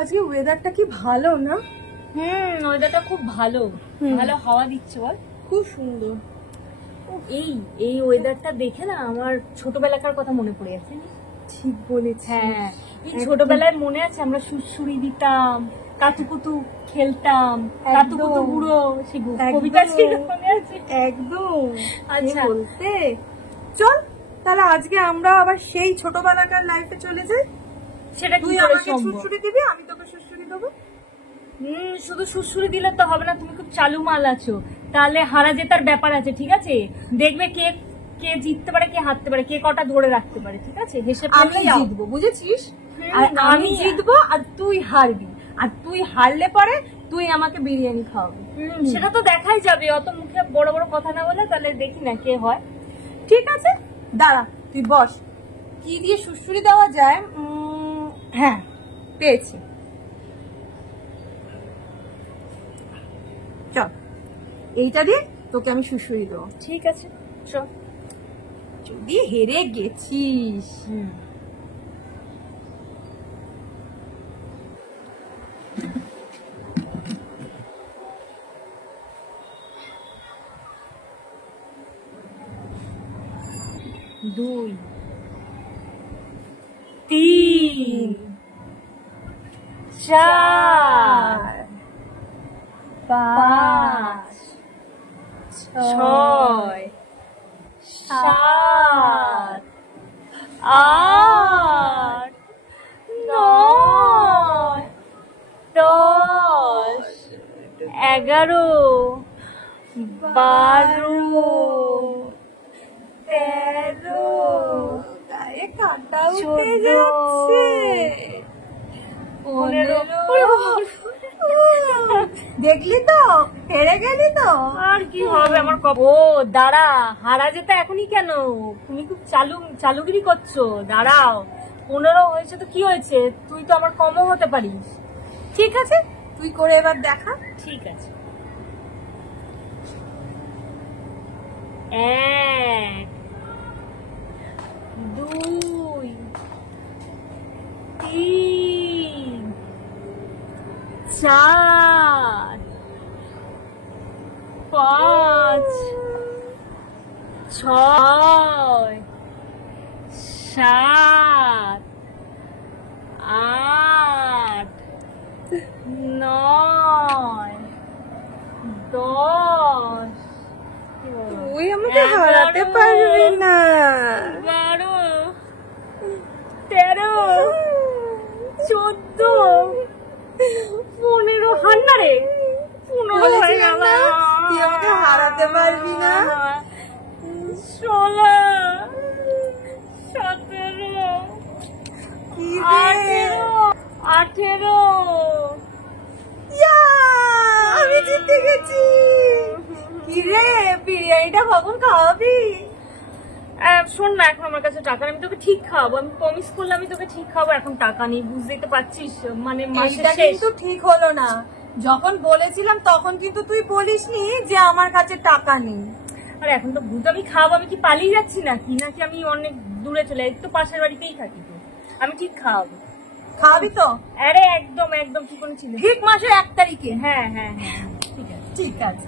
আজকে ওয়েদারটা কি ভালো না? ওয়েদারটা খুব ভালো, ভালো হাওয়া দিচ্ছে বল, খুব সুন্দর। এই এই ওয়েদারটা দেখে না আমার ছোটবেলাকার কথা মনে পড়ে যাচ্ছে। ঠিক বলেছিস। হ্যাঁ, এই ছোটবেলায় মনে আছে আমরা সুড়সুড়ি দিতাম, কাতুকুতু খেলতাম, কাতুকুতু বুড়ো, সেই কবিতা ছিল মনে আছে? একদম। আচ্ছা বলতে চল তাহলে আজকে আমরা আবার সেই ছোটবেলাকার লাইফে চলে যাই। সেটা কি তুই করে আমাকে সম্ভব? সুড়সুড়ি দিবি, আমি তোকে সুড়সুড়ি দেবো। শুধু সুড়সুড়ি দিলে তো হবে না, তুমি খুব চালু মাল আছো। তাহলে হারা জেতার ব্যাপার আছে, ঠিক আছে? দেখবে কে কে জিততে পারে, কে হারতে পারে, কে কটা ধরে রাখতে পারে, ঠিক আছে? হেসে আমি জিতবো, বুঝেছিস? আর আমি জিতবো আর তুই হারবি, আর তুই হারলে পরে তুই আমাকে বিরিয়ানি খাওয়াবি। সেটা তো দেখাই যাবে, অত মুখে বড় বড় কথা না বলে। তাহলে দেখি না কে হয়। ঠিক আছে, দাঁড়া তুই বস। কি দিয়ে সুড়সুড়ি দেওয়া যায়? হ্যাঁ, পেয়েছি। চল, এইটা দিয়ে তোকে আমি সুড়সুড়ি দেবো। ঠিক আছে, চল। যদি হেরে গেছিস, দুই, তিন, চার, পাঁচ, ছয়, সাত, আট, নয়, 10, 11, 12, 13, গায়ে কাঁটা উঠে 14, যাচ্ছে। 15। দেখলি তো, হেরে গেলি তো। আর কি হবে আমার ও দাঁড়া, হারা যেতে এখনই কেন? তুমি খুব চালুগিরি করছো। দাঁড়াও, 15 হয়েছে তো কি হয়েছে? তুই তো আমার কমও হতে পারিস। ঠিক আছে, তুই করে এবার দেখা। ঠিক আছে। 1, 2, 3, 4, 5, 6, 7, 8, 9, 10। তুই আমাকে হারাতে পারবি না। 11, 13, 14, 15। হার না রে, 15 হয়ে গেল। তুই আমাকে হারাতে পারবি না। 16, 17, কি রে? 18। ইয়া, আমি জিতে গেছি। কি রে, বিরিয়ানিটা কখন খাওয়াবি? শোন না, এখন আমার কাছে টাকা নেই। আমি তোকে ঠিক খাওয়াবো, আমি প্রমিস করলাম আমি তোকে ঠিক খাওয়াবো। এখন টাকা নেই, বুঝতেই তো পারছিস, মানে মাসের এটা শেষ। কিন্তু ঠিক হলো না। যখন বলেছিলাম তখন কিন্তু তুই বলিসনি যে আমার কাছে টাকা নেই। আর এখন তো বুঝ, আমি খাওয়াবো। আমি কি পালিয়ে যাচ্ছি নাকি নাকি আমি অনেক দূরে চলে, একটু পাশের বাড়িতেই থাকি তো। আমি ঠিক খাওয়াবো। খাওয়াবি তো? আরে একদম একদম, কি কোনো ছিল ঠিক মাসের 1 তারিখে। হ্যাঁ হ্যাঁ হ্যাঁ, ঠিক আছে। ঠিক আছে।